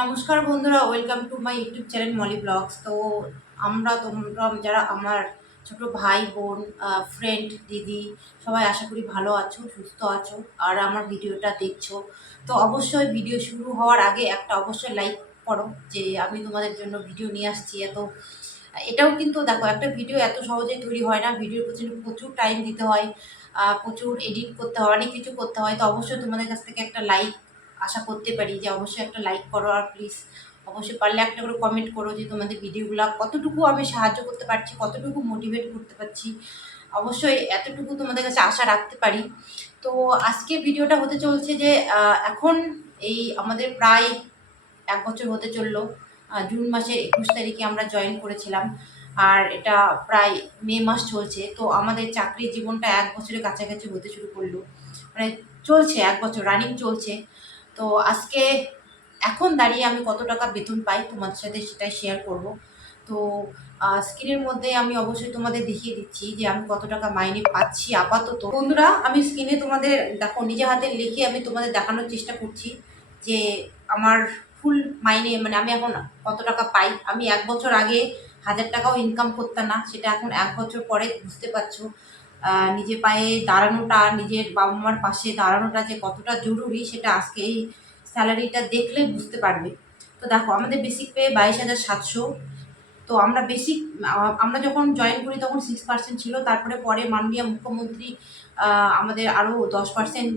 নমস্কার বন্ধুরা welcome to my YouTube channel Moli blogs তো আমরা তোমরা, যারা আমার ছোট ভাই, বোন ফ্রেন্ড দিদি, সবাই আশা করি ভালো আছো, সুস্থ আছো, আর আমার ভিডিওটা দেখছ। তো অবশ্যই ভিডিও শুরু হওয়ার আগে একটা অবশ্যই লাইক করো, যে আমি তোমাদের জন্য ভিডিও নিয়ে আসছি। এত, এটাও কিন্তু দেখো, একটা ভিডিও এত সহজেই তৈরি হয় না। ভিডিওর পেছনে প্রচুর টাইম দিতে হয় প্রচুর এডিট করতে হয়, অনেক কিছু করতে হয়। তো অবশ্যই তোমাদের কাছ থেকে একটা লাইক আশা করতে পারি যে অবশ্যই একটা লাইক করো আর প্লিজ অবশ্যই পারলে একটা করে কমেন্ট করো যে তোমাদের ভিডিওগুলো কতটুকু আমি সাহায্য করতে পারছি, কতটুকু মোটিভেট করতে পারছি। অবশ্যই এতটুকু তোমাদের কাছে আশা রাখতে পারি। তো আজকে ভিডিওটা হতে চলছে যে এখন এই আমাদের প্রায় এক বছর হতে চলল জুন মাসের একুশ তারিখে আমরা জয়েন করেছিলাম। আর এটা প্রায় মে মাস চলছে, তো আমাদের চাকরির জীবনটা এক বছরের কাছাকাছি হতে শুরু করল। মানে চলছে এক বছর রানিং চলছে। তো আজকে এখন দাঁড়িয়ে আমি কত টাকা বেতন পাই তোমাদের সাথে সেটাই শেয়ার করব। তো স্ক্রিনের মধ্যে আমি অবশ্যই তোমাদের দেখিয়ে দিচ্ছি যে আমি কত টাকা মাইনে পাচ্ছি আপাতত। বন্ধুরা, আমি স্ক্রিনে তোমাদের দেখো নিজে হাতে লিখে আমি তোমাদের দেখানোর চেষ্টা করছি যে আমার ফুল মাইনে মানে আমি এখন কত টাকা পাই। আমি এক বছর আগে হাজার টাকাও ইনকাম করতাম না, সেটা এখন এক বছর পরে বুঝতে পারছ। নিজে পায়ে দাঁড়ানোটা, নিজের বাবা মার পাশে দাঁড়ানোটা যে কতটা জরুরি সেটা আজকে এই স্যালারিটা দেখলে বুঝতে পারবে। তো দেখো, আমাদের বেসিক পে বাইশ হাজার সাতশো। তো আমরা বেসিক আমরা যখন জয়েন করি তখন সিক্স পার্সেন্ট ছিল, তারপরে পরে মাননীয় মুখ্যমন্ত্রী আমাদের আরও দশ পার্সেন্ট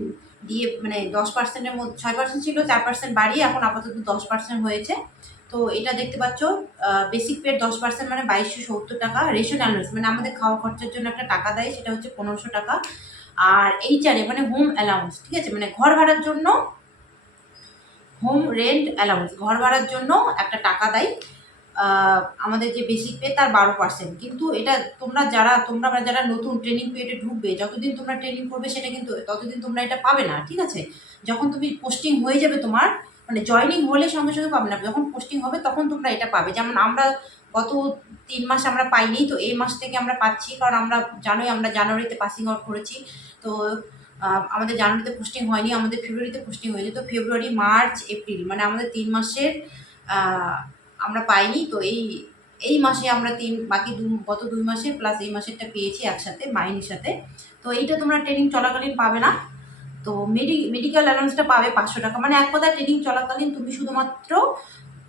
দিয়ে মানে দশ পার্সেন্টের মধ্যে, ছয় পার্সেন্ট ছিল, চার পার্সেন্ট বাড়িয়ে এখন আপাতত দশ পার্সেন্ট হয়েছে। তো এটা দেখতে পাচ্ছ বেসিক পের দশ পার্সেন্ট মানে বাইশশো সত্তর টাকা। রেশন অ্যালাউন্স মানে আমাদের খাওয়া খরচার জন্য একটা টাকা দেয়, সেটা হচ্ছে পনেরোশো টাকা। আর এইচআরএ মানে হোম অ্যালাউন্স ঠিক আছে? মানে ঘর ভাড়ার জন্য হোম রেন্ট অ্যালাউন্স ঘর ভাড়ার জন্য একটা টাকা দেয়। আমাদের যে বেসিক পে তার বারো পার্সেন্ট কিন্তু এটা তোমরা যারা তোমরা যারা নতুন ট্রেনিং পিরিয়ডে ঢুকবে, যতদিন তোমরা ট্রেনিং করবে, সেটা কিন্তু ততদিন তোমরা এটা পাবে না, ঠিক আছে? যখন তুমি পোস্টিং হয়ে যাবে তোমার মানে জয়নিং হলে সঙ্গে সঙ্গে পাবে না। যখন পোস্টিং হবে তখন তোমরা এটা পাবে। যেমন আমরা গত তিন মাস আমরা পাইনি, তো এই মাস থেকে আমরা পাচ্ছি। কারণ আমরা জানোই আমরা জানুয়ারিতে পাসিং আউট করেছি। তো আমাদের জানুয়ারিতে পোস্টিং হয়নি, আমাদের ফেব্রুয়ারিতে পোস্টিং হয়েছে। তো ফেব্রুয়ারি, মার্চ, এপ্রিল মানে আমাদের তিন মাসের আমরা পাইনি। তো এই এই মাসে আমরা তিন, বাকি দু, গত দুই মাসে প্লাস এই মাসেরটা পেয়েছি একসাথে, মাইনের সাথে। তো এইটা তোমরা ট্রেনিং চলাকালীন পাবে না। তো মেডি মেডিকেল অ্যালাউন্সটা পাবে পাঁচশো টাকা। মানে এক কথায় ট্রেনিং চলাকালীন তুমি শুধুমাত্র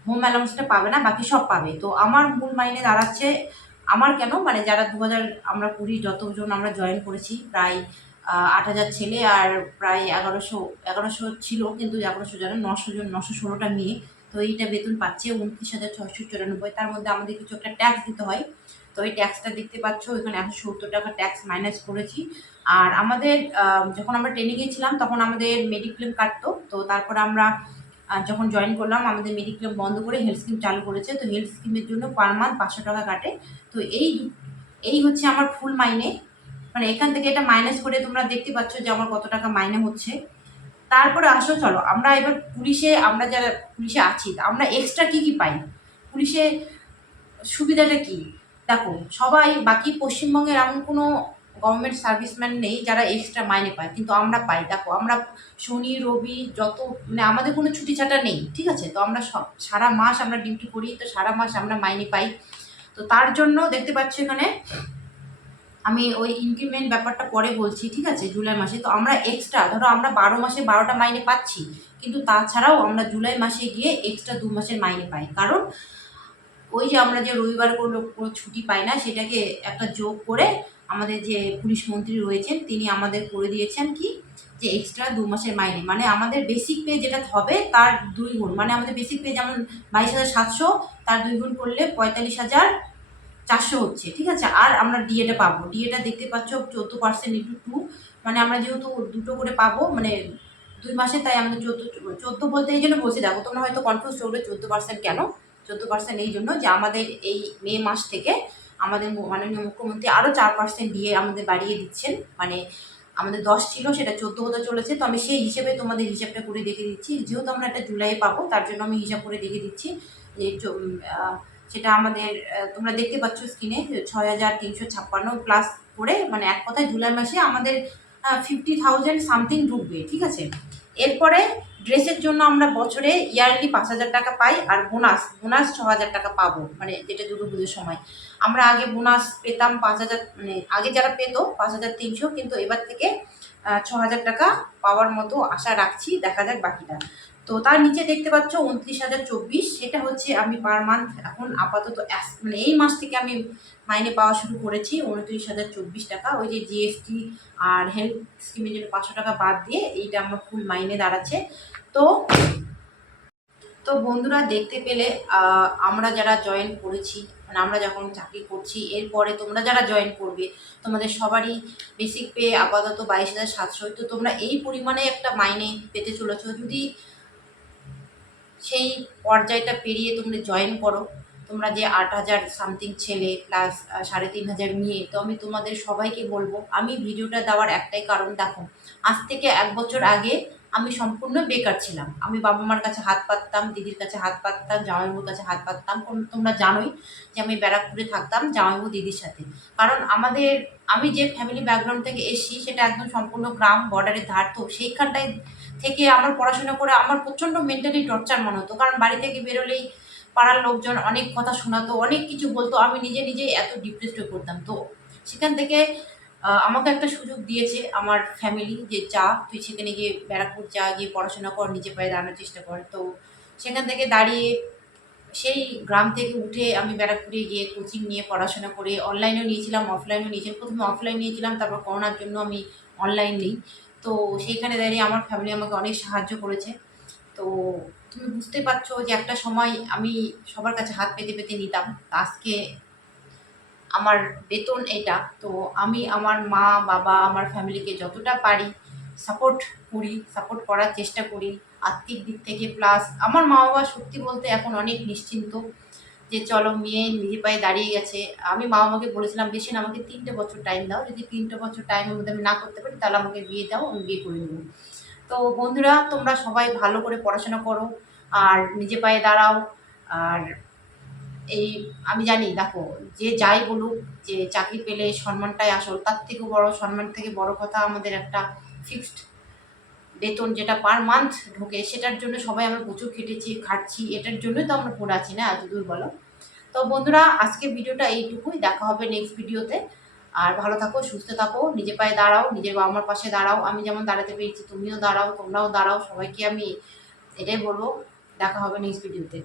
হোম অ্যালাউন্সটা পাবে না, বাকি সব পাবে। তো আমার মূল মাইনে দাঁড়াচ্ছে, আমার কেন? মানে যারা দু হাজার আমরা কুড়ি যতজন আমরা জয়েন করেছি, প্রায় আট হাজার ছেলে আর প্রায় এগারোশো এগারোশো ছিল, কিন্তু এগারোশো জানে, নশো জন, নশো ষোলোটা মেয়ে, তো এইটা বেতন পাচ্ছে উনত্রিশ হাজার ছয়শো চুরানব্বই। তার মধ্যে আমাদের কিছু একটা ট্যাক্স দিতে হয়। তো এই ট্যাক্সটা দেখতে পাচ্ছ, এখানে একশো সত্তর টাকা ট্যাক্স মাইনাস করেছি। আর আমাদের যখন আমরা ট্রেনে গিয়েছিলাম, তখন আমাদের মেডিক্লেম কাটতো। তো তারপর আমরা যখন জয়েন করলাম, আমাদের মেডিক্লেম বন্ধ করে হেলথ স্কিম চালু করেছে। তো হেলথ স্কিমের জন্য পার মান্থ পাঁচশো টাকা কাটে। তো এই এই হচ্ছে আমার ফুল মাইনে মানে এখান থেকে এটা মাইনাস করে তোমরা দেখতে পাচ্ছ যে আমার কত টাকা মাইনে হচ্ছে। তারপরে আসো, চলো। আমরা এবার পুলিশে, আমরা যারা পুলিশে আছি, আমরা এক্সট্রা কি কি পাই? পুলিশে সুবিধাটা কি? দেখো, সবাই, বাকি পশ্চিমবঙ্গের এমন কোনো গভর্নমেন্ট সার্ভিসম্যান নেই যারা এক্সট্রা মাইনে পায়। কিন্তু আমরা পাই, দেখো, আমরা শনি, রবি যত মানে আমাদের কোনো ছুটি ছাটা নেই, ঠিক আছে? তো আমরা সব, সারা মাস আমরা ডিউটি করি, তো সারা মাস আমরা মাইনে পাই। তো তার জন্য দেখতে পাচ্ছ এখানে, আমি ওই ইনক্রিমেন্ট ব্যাপারটা পরে বলছি, ঠিক আছে, জুলাই মাসে। তো আমরা এক্সট্রা ধরো আমরা বারো মাসে বারোটা মাইনে পাচ্ছি, কিন্তু তাছাড়াও আমরা জুলাই মাসে গিয়ে এক্সট্রা দু মাসের মাইনে পাই। কারণ ওই যে আমরা যে রবিবার কোনো কোনো ছুটি পাই না, সেটাকে একটা যোগ করে আমাদের যে পুলিশ মন্ত্রী রয়েছেন, তিনি আমাদের করে দিয়েছেন কি? যে এক্সট্রা দু মাসের মাইনে। মানে আমাদের বেসিক পে যেটা হবে, তার দুই গুণ। মানে আমাদের বেসিক পে যেমন বাইশ হাজার সাতশো, তার দুই গুণ করলে পঁয়তাল্লিশ হাজার চারশো হচ্ছে, ঠিক আছে? আর আমরা ডিএটা পাবো। ডিএটা দেখতে পাচ্ছ, চোদ্দ পার্সেন্ট ইন্টু টু মানে আমরা যেহেতু দুটো করে পাবো মানে দুই মাসে তাই আমাদের চোদ্দ চোদ্দ বলতে এই জন্য বলছি, দেখো তোমরা হয়তো কনফিউজ করবে চোদ্দ পার্সেন্ট কেন? চোদ্দ পার্সেন্ট এই জন্য যে আমাদের এই মে মাস থেকে আমাদের মাননীয় মুখ্যমন্ত্রী আরও চার পার্সেন্ট দিয়ে আমাদের বাড়িয়ে দিচ্ছেন। মানে আমাদের দশ ছিল, সেটা চোদ্দ হতে চলেছে। তো আমি সেই হিসেবে তোমাদের হিসাবটা করে দেখে দিচ্ছি। যেহেতু আমরা একটা জুলাই পাবো, তার জন্য আমি হিসাব করে দেখে দিচ্ছি যে সেটা আমাদের তোমরা দেখতে পাচ্ছ স্ক্রিনে ছয় হাজার তিনশো ছাপ্পান্ন প্লাস করে মানে এক কথায় জুলাই মাসে আমাদের ফিফটি থাউজেন্ড সামথিং ঢুকবে, ঠিক আছে? এরপরে ড্রেসের জন্য আমরা বছরে ইয়ারলি পাঁচ হাজার টাকা পাই আর বোনাস বোনাস ছ হাজার টাকা পাবো মানে যেটা দুর্গাপুজোর পুজোর সময়। আমরা আগে বোনাস পেতাম পাঁচ হাজার মানে আগে যারা পেত পাঁচ হাজার তিনশো, কিন্তু এবার থেকে ছ হাজার টাকা পাওয়ার মতো আশা রাখছি, দেখা যাক বাকিটা। তো তার নিচে দেখতে পাচ্ছ উনত্রিশ হাজার চব্বিশ, সেটা হচ্ছে আমি পার মান্থ এখন আপাতত মানে এই মাস থেকে আমি মাইনে পাওয়া শুরু করেছি উনত্রিশ হাজার চব্বিশ টাকা। ওই যে জিএসটি আর হেলথ স্কিমের জন্য পাঁচশো টাকা বাদ দিয়ে এইটা আমার ফুল মাইনে দাঁড়াচ্ছে। তো তো বন্ধুরা দেখতে পেলে আমরা যারা জয়েন করেছি মানে আমরা যখন চাকরি করছি, এরপরে তোমরা যারা জয়েন করবে, তোমাদের সবারই বেসিক পে আপাতত বাইশ হাজার সাতশো। তো তোমরা এই পরিমাণে একটা মাইনে পেতে চলেছো। যদি সেই পর্যায়টা পেরিয়ে তোমরা জয়েন করো। তোমরা যে আট হাজার সামথিং ছেলে প্লাস সাড়ে তিন হাজার মেয়ে, তো আমি তোমাদের সবাইকে বলব, আমি ভিডিওটা দেওয়ার একটাই কারণ, দেখো, আজ থেকে এক বছর আগে আমি সম্পূর্ণ বেকার ছিলাম। আমি বাবা মার কাছে হাত পাততাম, দিদির কাছে হাত পাততাম, জামাইবুর কাছে হাত পাততাম। তোমরা জানোই যে আমি ব্যারাকপুরে থাকতাম জামাইবু দিদির সাথে। কারণ আমাদের, আমি যে ফ্যামিলি ব্যাকগ্রাউন্ড থেকে এসেছি সেটা একদম সম্পূর্ণ গ্রাম বর্ডারের ধার। তো সেইখানটায় থেকে আমার পড়াশোনা করে আমার প্রচণ্ড মেন্টালি টর্চার মনে হতো। কারণ বাড়ি থেকে বেরোলেই পাড়ার লোকজন অনেক কথা শোনাতো, অনেক কিছু বলতো। আমি নিজে নিজে এত ডিপ্রেসড হয়ে পড়তাম। তো সেখান থেকে আমাকে একটা সুযোগ দিয়েছে আমার ফ্যামিলি যে যা, তুই সেখানে গিয়ে ব্যারাকপুর যা, গিয়ে পড়াশোনা কর, নিজে পায়ে দাঁড়ানোর চেষ্টা কর। তো সেখান থেকে দাঁড়িয়ে সেই গ্রাম থেকে উঠে আমি ব্যারাকপুরে গিয়ে কোচিং নিয়ে পড়াশোনা করে অনলাইনেও নিয়েছিলাম অফলাইনেও নিয়েছিলাম। প্রথমে অফলাইন নিয়েছিলাম, তারপর করোনার জন্য আমি অনলাইন নিই। তো সেইখানে দাঁড়িয়ে আমার ফ্যামিলি আমাকে অনেক সাহায্য করেছে। তো তুমি বুঝতে পারছ যে একটা সময় আমি সবার কাছে হাত পেতে পেতে নিতাম। আজকে আমার বেতন এটা। তো আমি আমার মা, বাবা, আমার ফ্যামিলিকে যতটা পারি সাপোর্ট করি সাপোর্ট করার চেষ্টা করি আর্থিক দিক থেকে। প্লাস আমার মা বাবা সত্যি বলতে এখন অনেক নিশ্চিন্ত যে চলো মেয়ে নিজে পায়ে দাঁড়িয়ে গেছে। আমি মা বাবাকে বলেছিলাম, বেশি, না, আমাকে তিনটে বছর টাইম দাও। যদি তিনটে বছর টাইমের মধ্যে আমি না করতে পারি, তাহলে আমাকে বিয়ে দাও, আমি বিয়ে করে নেব। তো বন্ধুরা, তোমরা সবাই ভালো করে পড়াশোনা করো আর নিজে পায়ে দাঁড়াও। আর এই, আমি জানি, দেখো, যে যাই বলুক, যে চাকরি পেলে সম্মানটাই আসল, তার থেকে বড় সম্মান থেকে বড় কথা আমাদের একটা ফিক্সড বেতন যেটা পার মান্থ ঢোকে, সেটার জন্য সবাই আমরা প্রচুর খেটেছি, খাটছি, এটার জন্যই তো আমরা পড়ে আছি না এত দূর বলো। তো বন্ধুরা, আজকে ভিডিওটা এইটুকুই, দেখা হবে নেক্সট ভিডিওতে। আর ভালো থাকো, সুস্থ থাকো নিজে পায়ে দাঁড়াও, নিজের বাবা মার পাশে দাঁড়াও। আমি যেমন দাঁড়াতে পেরেছি, তুমিও দাঁড়াও, তোমরাও দাঁড়াও, সবাইকে আমি এটাই বলব, দেখা হবে নেক্সট ভিডিওতে।